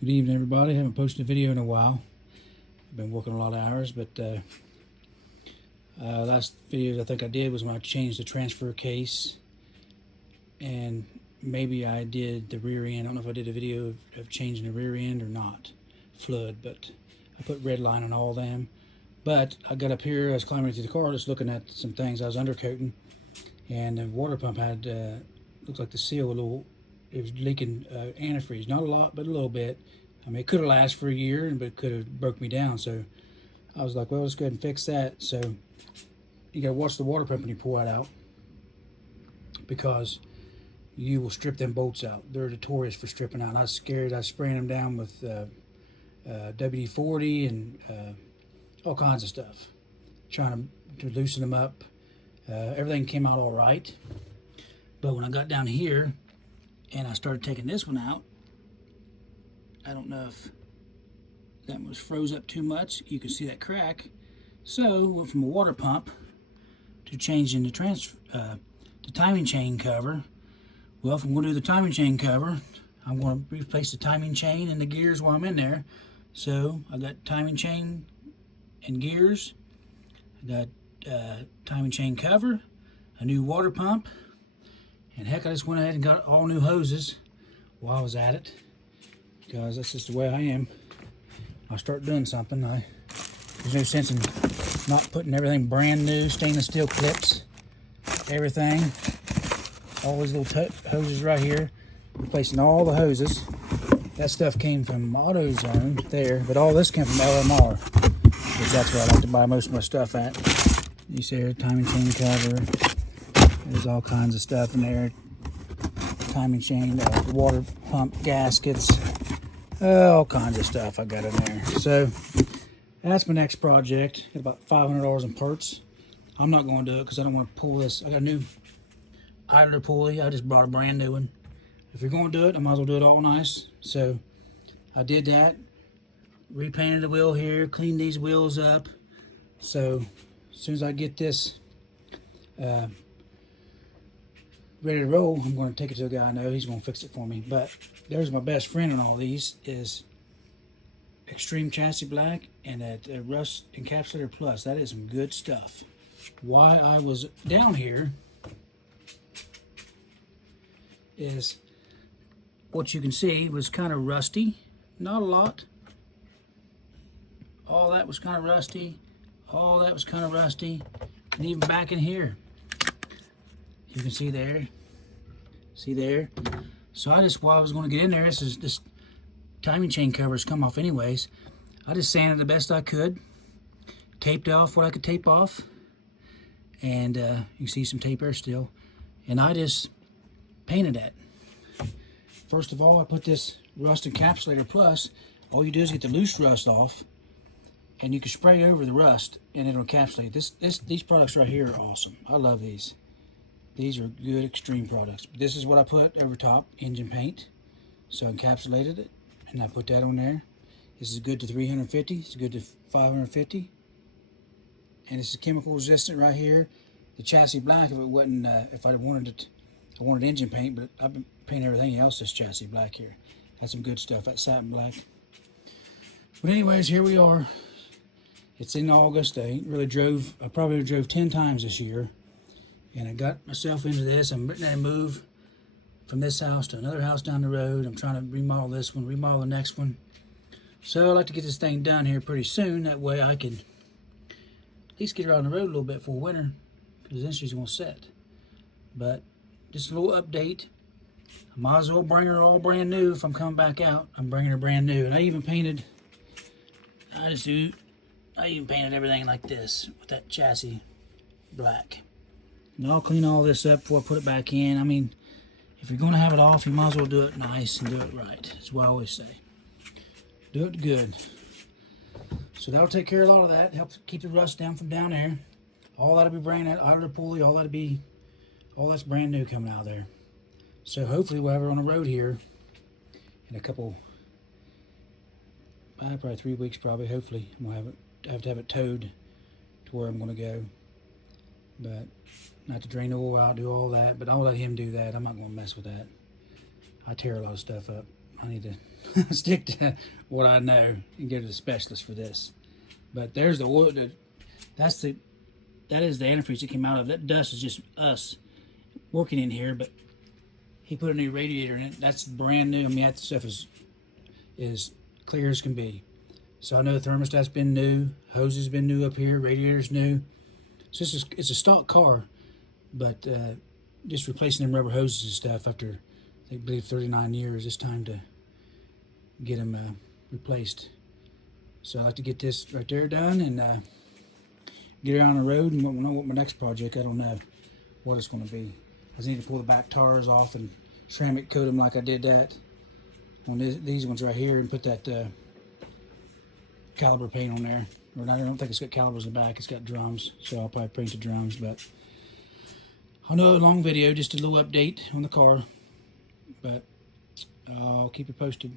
Good evening, everybody. I haven't posted a video in a while. I've been working a lot of hours, but last video I think I did was when I changed the transfer case, and maybe I did the rear end. I don't know if I did a video of changing the rear end or not, flood, but I put red line on all of them. But I got up here, I was climbing into the car, just looking at some things I was undercoating, and the water pump had, looked like the seal a little, it was leaking antifreeze. Not a lot, but a little bit. I mean, it could have lasted for a year, but it could have broke me down. So I was like, well, let's go ahead and fix that. So you got to watch the water pump when you pull that out, because you will strip them bolts out. They're notorious for stripping out. I was scared. I was spraying them down with WD-40 and all kinds of stuff, trying to loosen them up. Everything came out all right. But when I got down here and I started taking this one out, I don't know if that was froze up too much. You can see that crack. So went from a water pump to changing the timing chain cover. Well, if I'm going to do the timing chain cover, I'm going to replace the timing chain and the gears while I'm in there. So I got timing chain and gears. I got timing chain cover, a new water pump, and heck, I just went ahead and got all new hoses while I was at it, because that's just the way I am. I start doing something, there's no sense in not putting everything brand new, stainless steel clips, everything, all these little hoses right here, replacing all the hoses. That stuff came from AutoZone there, but all this came from LMR, because that's where I like to buy most of my stuff at. You see here, timing chain cover, there's all kinds of stuff in there, timing chain, the water pump gaskets, all kinds of stuff I got in there. So that's my next project. Got about $500 in parts. I'm not going to do it because I don't want to pull this. I got a new idler pulley. I just bought a brand new one. If you're going to do it, I might as well do it all nice. So I did that. Repainted the wheel here, cleaned these wheels up. So as soon as I get this ready to roll, I'm going to take it to a guy I know. He's going to fix it for me. But there's my best friend on all these is Extreme Chassis Black and that Rust Encapsulator Plus. That is some good stuff. Why I was down here is what you can see was kind of rusty. Not a lot. All that was kind of rusty. All that was kind of rusty. And even back in here, you can see there. See there? So I just, while I was going to get in there, this timing chain covers come off anyways. I just sanded the best I could. Taped off what I could tape off. And you can see some tape there still. And I just painted that. First of all, I put this Rust Encapsulator Plus. All you do is get the loose rust off, and you can spray over the rust and it'll encapsulate. These products right here are awesome. I love these. These are good extreme products. This is what I put over top, engine paint. So I encapsulated it and I put that on there. This is good to 350, it's good to 550. And this is chemical resistant right here. The chassis black, if it wasn't, if I wanted it, I wanted engine paint, but I've been painting everything else this chassis black here. That's some good stuff, that satin black. But anyways, here we are. It's in August. I probably drove 10 times this year. And I got myself into this. I'm ready to move from this house to another house down the road. I'm trying to remodel this one, remodel the next one. So I'd like to get this thing done here pretty soon. That way I can at least get her on the road a little bit before winter, because then she's going to set. But just a little update. I might as well bring her all brand new. If I'm coming back out, I'm bringing her brand new. And I even painted, I even painted everything like this with that chassis black. And I'll clean all this up before I put it back in. I mean, if you're going to have it off, you might as well do it nice and do it right. That's what I always say. Do it good. So that'll take care of a lot of that. Help keep the rust down from down there. All that'll be brand new. Idler pulley, all that's brand new coming out of there. So hopefully we'll have her on the road here in a couple, probably 3 weeks probably, hopefully. We'll have to have it towed to where I'm going to go. But not to drain the oil out, do all that, but I'll let him do that. I'm not going to mess with that. I tear a lot of stuff up. I need to stick to what I know and go to the specialist for this. But there's the oil. That is the antifreeze that came out of. That dust is just us working in here, but he put a new radiator in it. That's brand new. I mean, that stuff is clear as can be. So I know the thermostat's been new, hose has been new up here, radiator's new. So it's a stock car, but just replacing them rubber hoses and stuff after, I believe, 39 years, it's time to get them replaced. So I like to get this right there done and get her on the road. And what my next project, I don't know what it's going to be. I just need to pull the back tires off and ceramic coat them like I did that on these ones right here, and put that caliber paint on there. Or I don't think it's got calibers in the back, it's got drums, so I'll probably paint the drums. But I know a long video, just a little update on the car, but I'll keep you posted.